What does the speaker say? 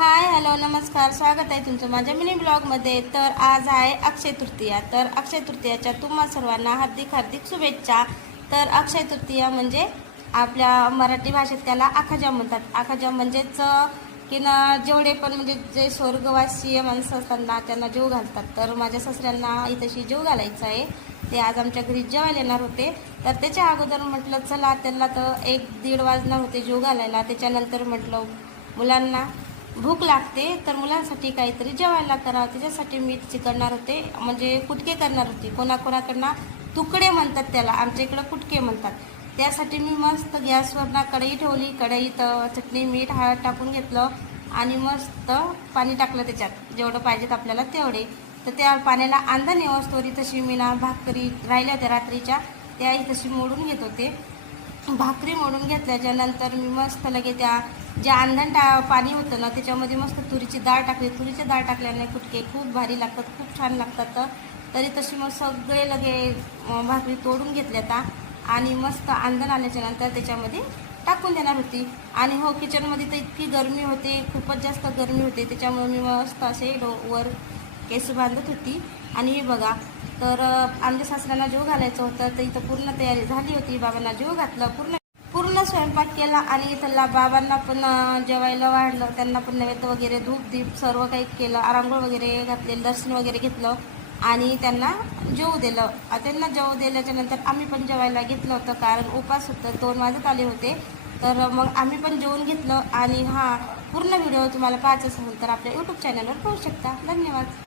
Hi hello नमस्कार, स्वागत आहे तुमचं माझ्या मिनी ब्लॉगमध्ये। तर आज आहे अक्षय तृतीया। तर अक्षय तृतीयाच्या तुम्हा सर्वांना हार्दिक हार्दिक शुभेच्छा। तर अक्षय तृतीया म्हणजे आपल्या मराठी भाषेत त्याला आखाजा म्हणतात। आखाजा म्हणजेच की ना जेवढे पण म्हणजे जे स्वर्गवासी माणसं असतात ना त्यांना जेव घालतात। तर माझ्या सासऱ्यांना इथंशी जेव घालायचं आहे। ते आज आमच्या घरी जेवायला येणार होते। तर त्याच्या अगोदर म्हटलं चला त्यांना तर 1-1:30 वाजणार होते जेव घालायला। त्याच्यानंतर म्हटलं मुलांना भूक लागते तर मुलांसाठी काहीतरी जेवायला करा। त्याच्यासाठी मी करणार होते म्हणजे कुटके करणार होते। कोणाकोणाकडनं तुकडे म्हणतात त्याला, आमच्या इकडं कुटके म्हणतात। त्यासाठी मी मस्त गॅसवर ना कढई ठेवली। कढईत चटणी मीठ हळद टाकून घेतलं आणि मस्त पाणी टाकलं त्याच्यात जेवढं पाहिजेत आपल्याला तेवढे। तर त्या पाण्याला अंदाज येवस्तोरी तशी मी ना भाकरी राहिल्या होत्या रात्रीच्या त्याही तशी मोडून घेत होते। भाकरी मोडून घेतल्याच्या नंतर मी मस्त लगे त्या जे अंधण पाणी होतं ना त्याच्यामध्ये मस्त तुरीची डाळ टाकली। तुरीची डाळ टाकल्याने कुटके खूप भारी लागतात, खूप छान लागतात। तरी तशी मग सगळे लगे भाकरी तोडून घेतल्या आणि मस्त अंधण आल्याच्या नंतर त्याच्यामध्ये टाकून देणार होती। आणि हो किचनमध्ये तर इतकी गरमी होते, खूपच जास्त गरमी होते, त्याच्यामुळे मी मस्त असे वर केस बांधत होती। आणि हे बघा तर आमच्या सासऱ्यांना जेव घालायचं होतं तर इथं पूर्ण तयारी झाली होती। बाबांना जेव घातलं, पूर्ण स्वयंपाक केला आणि इथला बाबांना पण जेवायला वाढलं, त्यांना पण नैवेद्य वगैरे धूप दीप सर्व काही केलं, आरांघोळ वगैरे घातले, दर्शन वगैरे घेतलं आणि त्यांना जेवू दिलं। त्यांना जेवू दिल्याच्या नंतर आम्ही पण जेवायला घेतलं होतं, कारण उपास होतं, 2 वाजत आले होते। तर मग आम्ही पण जेवून घेतलं। आणि पूर्ण व्हिडिओ तुम्हाला पाहायचं असेल तर आपल्या यूट्यूब चॅनलवर पाहू शकता। धन्यवाद।